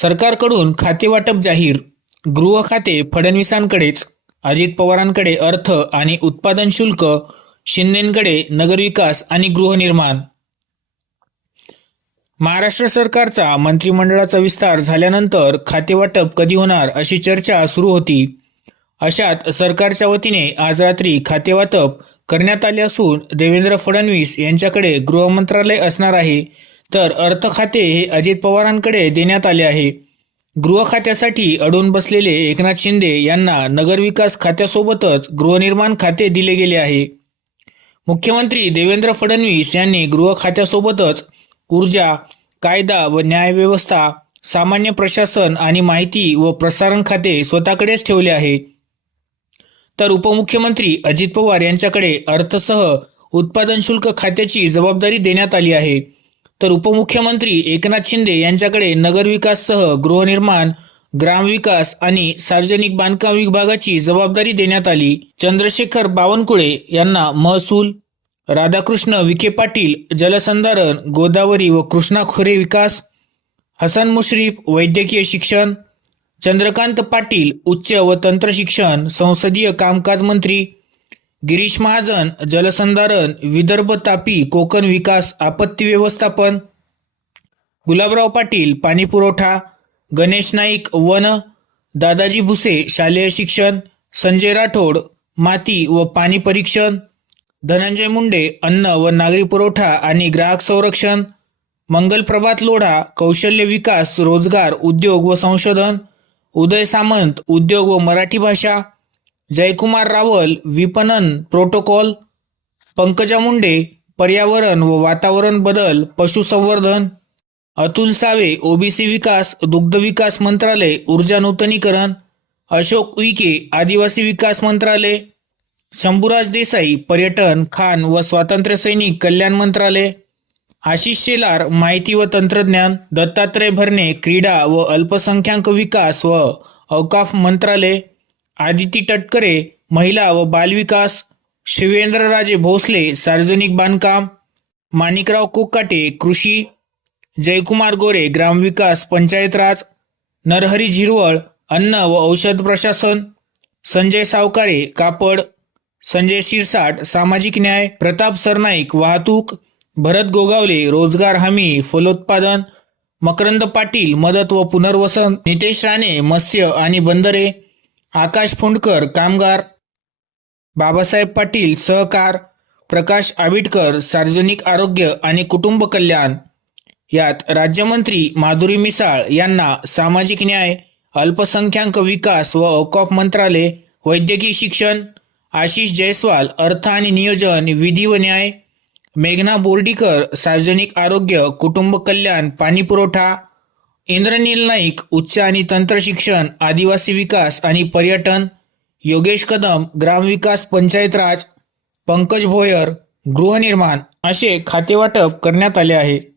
सरकारकडून खातेवाटप जाहीर. गृह खाते फडणवीसांकडेच अजित पवारांकडे अर्थ आणि उत्पादन शुल्क शिंदेकडे नगरविकास आणि गृहनिर्माण महाराष्ट्र सरकारचा मंत्रिमंडळाचा विस्तार झाल्यानंतर खातेवाटप कधी होणार अशी चर्चा सुरू होती. अशात सरकारच्या वतीने आज रात्री खातेवाटप करण्यात आले असून देवेंद्र फडणवीस यांच्याकडे गृहमंत्रालय असणार आहे. तर अर्थ खाते हे अजित पवारांकडे देण्यात आले आहे. गृह खात्यासाठी अडून बसलेले एकनाथ शिंदे यांना नगरविकास खात्यासोबतच गृहनिर्माण खाते दिले गेले आहे. मुख्यमंत्री देवेंद्र फडणवीस यांनी गृह खात्यासोबतच ऊर्जा कायदा व न्यायव्यवस्था सामान्य प्रशासन आणि माहिती व प्रसारण खाते स्वतःकडेच ठेवले आहे. तर उपमुख्यमंत्री अजित पवार यांच्याकडे अर्थसह उत्पादन शुल्क खात्याची जबाबदारी देण्यात आली आहे. तर उपमुख्यमंत्री एकनाथ शिंदे यांच्याकडे नगरविकाससह गृहनिर्माण ग्रामविकास आणि सार्वजनिक बांधकाम विभागाची जबाबदारी देण्यात आली. चंद्रशेखर बावनकुळे यांना महसूल राधाकृष्ण विखे पाटील जलसंधारण गोदावरी व कृष्णा खोरे विकास हसन मुश्रीफ वैद्यकीय शिक्षण चंद्रकांत पाटील उच्च व तंत्र शिक्षण संसदीय कामकाज मंत्री गिरीश महाजन जलसंधारण विदर्भ तापी कोकण विकास आपत्ती व्यवस्थापन गुलाबराव पाटील पाणी पुरवठा गणेश नाईक वन दादाजी भुसे शालेय शिक्षण संजय राठोड माती व पाणी परीक्षण धनंजय मुंडे अन्न व नागरी पुरवठा आणि ग्राहक संरक्षण मंगल प्रभात लोढा कौशल्य विकास रोजगार उद्योग व संशोधन उदय सामंत उद्योग व मराठी भाषा जयकुमार रावल विपणन प्रोटोकॉल पंकजा मुंडे पर्यावरण व वातावरण बदल पशुसंवर्धन अतुल सावे ओबीसी विकास दुग्ध विकास मंत्रालय ऊर्जा नूतनीकरण अशोक उईके आदिवासी विकास मंत्रालय शंभूराज देसाई पर्यटन खान व स्वातंत्र्य सैनिक कल्याण मंत्रालय आशिष शेलार माहिती व तंत्रज्ञान दत्तात्रय भरणे क्रीडा व अल्पसंख्याक विकास व अवकाफ मंत्रालय आदिती टटकरे महिला व बालविकास शिवेंद्रराजे भोसले सार्वजनिक बांधकाम माणिकराव कोकाटे कृषी जयकुमार गोरे ग्रामविकास पंचायत राज नरहरी झिरवळ अन्न व औषध प्रशासन संजय सावकारे कापड संजय शिरसाट सामाजिक न्याय प्रताप सरनाईक वाहतूक भरत गोगावले रोजगार हमी फलोत्पादन मकरंद पाटील मदत व पुनर्वसन नितेश राणे मत्स्य आणि बंदरे आकाश फोंडकर कामगार. बाबासाहेब पाटील सहकार. प्रकाश आबिटकर सार्वजनिक आरोग्य आणि कुटुंब कल्याण. यात राज्यमंत्री माधुरी मिसाळ यांना सामाजिक न्याय अल्पसंख्याक विकास व औकाफ मंत्रालय वैद्यकीय शिक्षण आशिष जयस्वाल अर्थ आणि नियोजन विधी व न्याय. मेघना बोर्डीकर सार्वजनिक आरोग्य कुटुंब कल्याण पाणी पुरवठा. इंद्रनील नाईक उच्च आणि तंत्र शिक्षण आदिवासी विकास आणि पर्यटन योगेश कदम ग्रामविकास पंचायत राज पंकज भोयर गृहनिर्माण असे खातेवाटप करण्यात आले आहे.